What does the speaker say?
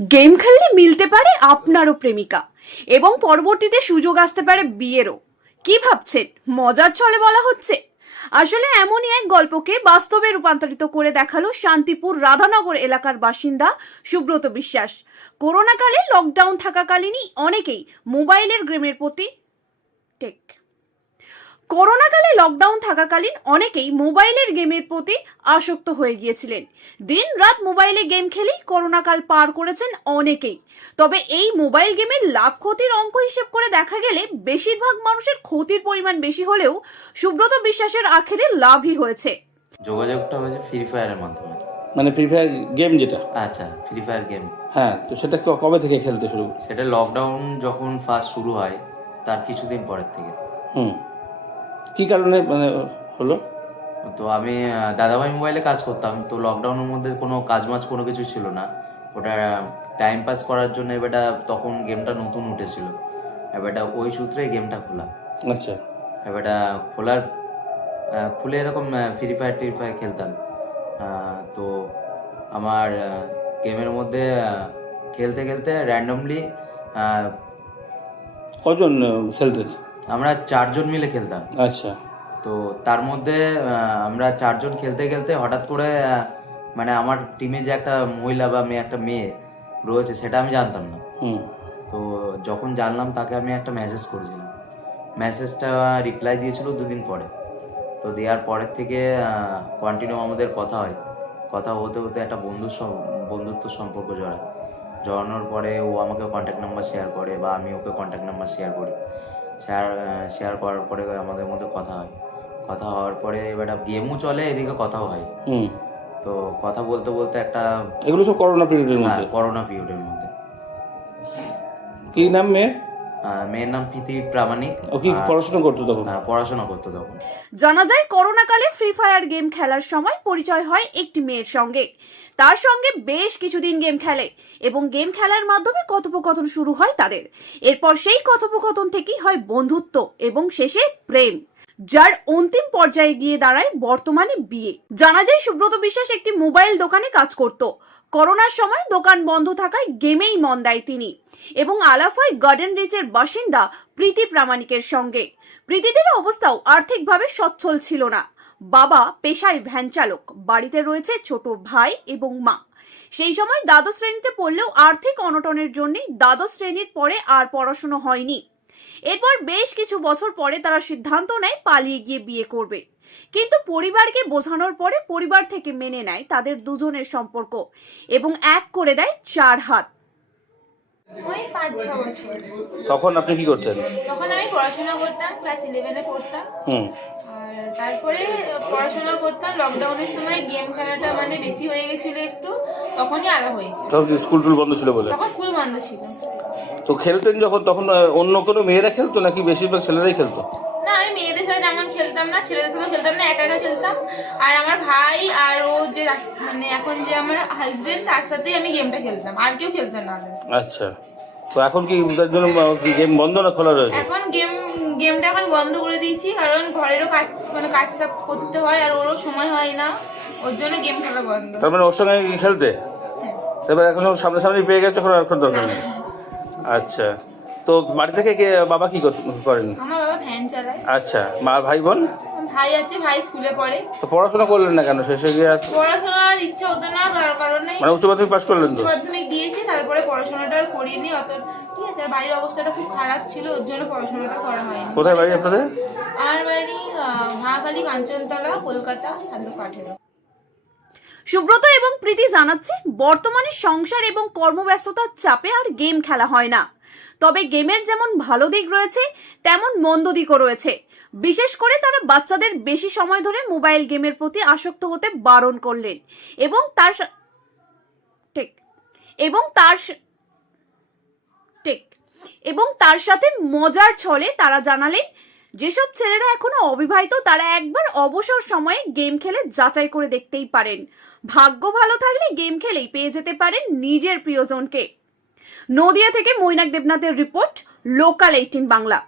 Game খেললে মিলতে পারে আপনারও প্রেমিকা এবং পরবর্তীতে সুযোগ আসতে পারে বিয়েরও। কি ভাবছেন মজার ছলে বলা হচ্ছে? আসলে এমনই এক গল্পকে বাস্তবে রূপান্তরিত করে দেখালো শান্তিপুর রাধানগর এলাকার বাসিন্দা সুব্রত বিশ্বাস। করোনাকালে লকডাউন থাকাকালীনই অনেকেই মোবাইলের গেমের প্রতি করোনাকালে লকডাউন থাকাকালীন অনেকেই মোবাইলের গেমের প্রতি আসক্ত হয়ে গিয়েছিলেন। দিন রাত মোবাইলে গেম খেলেই করোনাকাল পার করেছেন অনেকেই। তবে এই মোবাইল গেমের লাভ ক্ষতির অঙ্ক হিসেব করে দেখা গেলে বেশিরভাগ মানুষের ক্ষতির পরিমাণ বেশি হলেও সুব্রত বিশ্বাসের আখেরে লাভই হয়েছে। যোগাযোগটা হয়েছে ফ্রি ফায়ারের মাধ্যমে। মানে ফ্রি ফায়ার গেম যেটা? আচ্ছা, ফ্রি ফায়ার গেম। হ্যাঁ, তো সেটা কবে থেকে খেলতে শুরু? সেটা লকডাউন যখন ফার্স্ট শুরু হয় তার কিছুদিন পরের থেকে। কি কারণে মানে হলো? তো আমি দাদাভাই মোবাইলে কাজ করতাম, তো লকডাউনের মধ্যে কোনো কাজ মাজ কোনো কিছু ছিল না, ওটা টাইম পাস করার জন্য এবারটা তখন গেমটা নতুন উঠেছিল, এবারটা ওই সূত্রে গেমটা খোলা। আচ্ছা, এবারটা খুলে এরকম ফ্রি ফায়ার খেলতাম। তো আমার গেমের মধ্যে খেলতে খেলতে র্যান্ডমলি কজন খেলতে? আমরা 4 জন মিলে খেলতাম। আচ্ছা, তো তার মধ্যে আমরা 4 জন খেলতে খেলতে হঠাৎ করে মানে আমার টিমে যে একটা মহিলা বা একটা মেয়ে রয়েছে সেটা আমি জানতাম না। তো যখন জানলাম তাকে আমি একটা মেসেজ করেছিলাম, মেসেজটা রিপ্লাই দিয়েছিল 2 দিন পরে। তো দেওয়ার পরের থেকে কন্টিনিউ আমাদের কথা হয়, কথা হতে হতে একটা বন্ধুত্ব সম্পর্ক জড়ানোর পরে ও আমাকে কন্ট্যাক্ট নাম্বার শেয়ার করে বা আমি ওকে কন্ট্যাক্ট নাম্বার শেয়ার করি। শেয়ার করার পরে আমাদের মধ্যে কথা হয়, কথা হওয়ার পরে এবার গেমও চলে, এদিকে কথাও হয়। তো কথা বলতে বলতে একটা, এগুলো সব করোনা পিরিয়ডের মধ্যে? করোনা পিরিয়ডের মধ্যে। কি নাম মেয়ের? মেয়ের নাম প্রীতি প্রামাণিক। ও কি পড়াশোনা করতো তখন? পড়াশোনা করতো তখন। জানা যায় করোনাকালে ফ্রি ফায়ার গেম খেলার সময় পরিচয় হয় একটি মেয়ের সঙ্গে। তার সঙ্গে বেশ কিছুদিন গেম খেলে এবং গেম খেলার মাধ্যমে কথোপকথন শুরু হয় তাদের। এরপর সেই কথোপকথন থেকেই হয় বন্ধুত্ব এবং শেষে প্রেম, যার অন্তিম পর্যায়ে গিয়ে দাঁড়ায় বর্তমানে বিয়ে। জানা যায় সুব্রত বিশ্বাস একটি মোবাইল দোকানে কাজ করত। করোনার সময় দোকান বন্ধ থাকায় গেমেই মন দেয় তিনি এবং আলাপ হয় গার্ডেন রিচের বাসিন্দা প্রীতি প্রামাণিকের সঙ্গে। প্রীতিদের অবস্থাও আর্থিকভাবে সচ্ছল ছিল না। বাবা পেশায় ভ্যান চালক, বাড়িতে রয়েছে ছোট ভাই এবং মা। সেই সময় দ্বাদশ শ্রেণীতে পড়লেও আর্থিক অনটনের জন্য দ্বাদশ শ্রেণীর পরে আর পড়াশোনা হয়নি। এরপর বেশ কিছু বছর পরে তারা সিদ্ধান্ত নেয় পালিয়ে গিয়ে বিয়ে করবে, কিন্তু পরিবারকে বোঝানোর পরে পরিবার থেকে মেনে নেয় তাদের দুজনের সম্পর্ক এবং এক করে দেয় 4 হাত। ওই 5-6 বছর। তখন আপনি কি করতেন? তখন আমি পড়াশোনা করতাম, ক্লাস 11-এ পড়তাম। আর তারপরে পড়াশোনা করতাম, লকডাউনের সময় গেম খেলাটা মানে বেশি হয়ে গেছিল একটু, তখনই আলাদা হয়েছে। তখন স্কুল টুল বন্ধ ছিল বলে? তখন স্কুল বন্ধ ছিল। তো খেলতেন যখন, তখন অন্য কোনো মেয়েরা খেলতো নাকি বেশিরভাগ ছেলেরাই খেলতো? না, আমি মেয়েদের সাথে তেমন খেলতাম না, ছেলেদের সাথে খেলতাম না, একা একা খেলতাম। আর আমার ভাই আর ও যে মানে এখন যে আমার হাজবেন্ড, তার সাথেই আমি গেমটা খেলতাম, আর কেউ খেলতাম না। আচ্ছা, তো এখন কি তার জন্য গেম বন্ধ না খোলা রয়েছে? এখন গেমটা এখন বন্ধ করে দিয়েছি, কারণ ঘরেরও কাজ মানে কাজটা করতে হয় আর ওরও সময় হয় না, ওর জন্য গেম খেলা বন্ধ। তার মানে ওর সঙ্গে খেলতে? তারপর এখন সামনাসামনি পেয়ে গেছে, এখন দরকার নেই। আচ্ছা, তো বাড়ি থেকে বাবা কি করেন? আমার বাবা ভ্যান চালায়। আচ্ছা, মা ভাই বোন? ভাই আছে, ভাই স্কুলে পড়ে। তো পড়াশোনা করলেন না কেন শেষে গিয়ে? পড়াশোনার ইচ্ছা হতো না, তার কারণে মানে উচ্চ মাধ্যমিক পাস করলেন? তো উচ্চ মাধ্যমিক দিয়েছি, তারপরে পড়াশোনাটা আর করিনি অত। ঠিক আছে, আর বাড়ির অবস্থাটা খুব খারাপ ছিল, ওর জন্য পড়াশোনাটা করা হয়নি। কোথায় বাড়ি আপনাদের? আমার বাড়ি মহাকালী, কাঞ্চনতলা, কলকাতা, সান্দুক 18। সুব্রত এবং প্রীতি জানাচ্ছে বর্তমানে সংসার এবং কর্মব্যস্ততার চাপে আর গেম খেলা হয় না। তবে গেমের যেমন ভালো দিক রয়েছে তেমন মন্দ দিকও রয়েছে। বিশেষ করে তারা বাচ্চাদের বেশি সময় ধরে মোবাইল গেমের প্রতি আসক্ত হতে বারণ করলেন এবং তার সাথে মজার ছলে তারা জানালেন যেসব ছেলেরা এখনো অবিবাহিত তারা একবার অবসর সময়ে গেম খেলে যাচাই করে দেখতেই পারেন। ভাগ্য ভালো থাকলে গেম খেলেই পেয়ে যেতে পারেন নিজের প্রিয়জনকে। নদিয়া থেকে মৈনাক দেবনাথের রিপোর্ট, লোকাল 18 বাংলা।